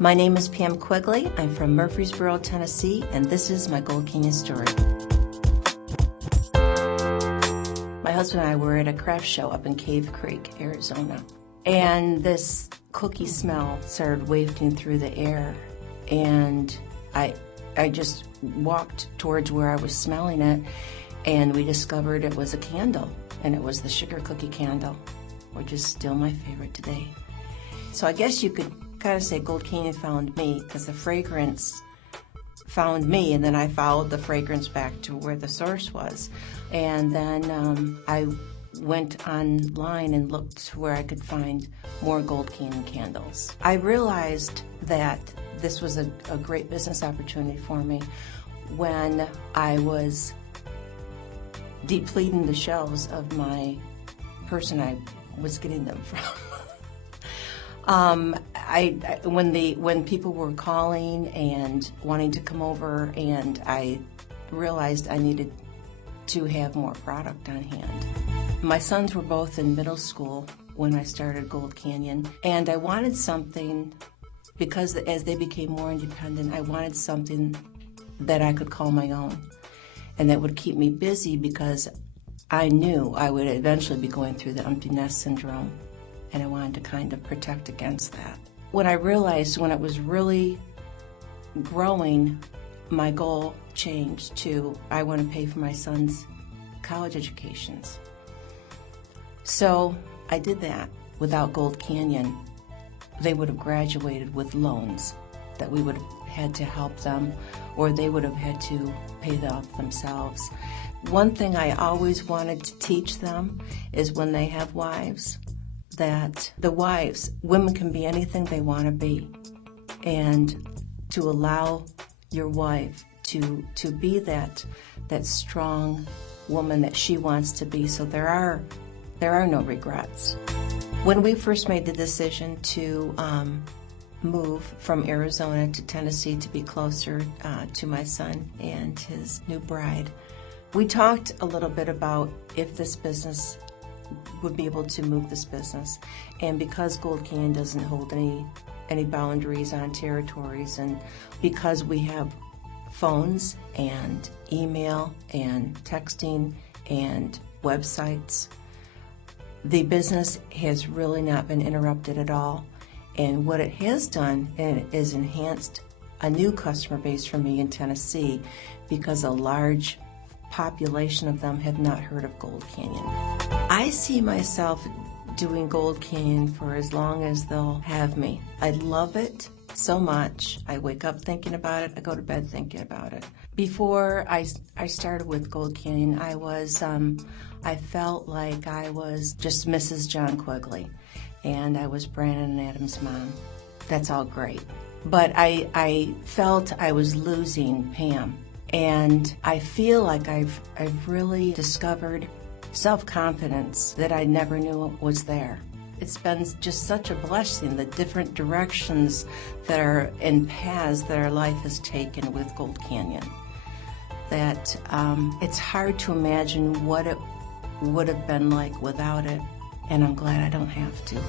My name is Pam Quigley. I'm from Murfreesboro, Tennessee, and this is my Gold Canyon story. My husband and I were at a craft show up in Cave Creek, Arizona, and this cookie smell started wafting through the air, and I just walked towards where I was smelling it, and we discovered it was a candle, and it was the sugar cookie candle, which is still my favorite today. So I guess you could kind of say Gold Canyon found me, because the fragrance found me, and then I followed the fragrance back to where the source was. And then I went online and looked to where I could find more Gold Canyon candles. I realized that this was a great business opportunity for me when I was depleting the shelves of my person I was getting them from. When people were calling and wanting to come over, and I realized I needed to have more product on hand. My sons were both in middle school when I started Gold Canyon, and I wanted something, because as they became more independent, I wanted something that I could call my own and that would keep me busy, because I knew I would eventually be going through the empty nest syndrome, and I wanted to kind of protect against that. When I realized when it was really growing, my goal changed to, I want to pay for my son's college educations. So I did that. Without Gold Canyon, they would have graduated with loans that we would have had to help them, or they would have had to pay them off themselves. One thing I always wanted to teach them is, when they have wives, that women can be anything they want to be, and to allow your wife to be that strong woman that she wants to be, so there are no regrets. When we first made the decision to move from Arizona to Tennessee to be closer to my son and his new bride, we talked a little bit about if this business would be able to move this business. And because Gold Canyon doesn't hold any boundaries on territories, and because we have phones and email and texting and websites, the business has really not been interrupted at all. And what it has done is enhanced a new customer base for me in Tennessee, because a large population of them have not heard of Gold Canyon. I see myself doing Gold Canyon for as long as they'll have me. I love it so much. I wake up thinking about it. I go to bed thinking about it. Before I started with Gold Canyon, I felt like I was just Mrs. John Quigley, and I was Brandon and Adam's mom. That's all great. But I felt I was losing Pam. And I feel like I've really discovered self-confidence that I never knew was there. It's been just such a blessing, the different directions that are in paths that our life has taken with Gold Canyon, that it's hard to imagine what it would have been like without it, and I'm glad I don't have to.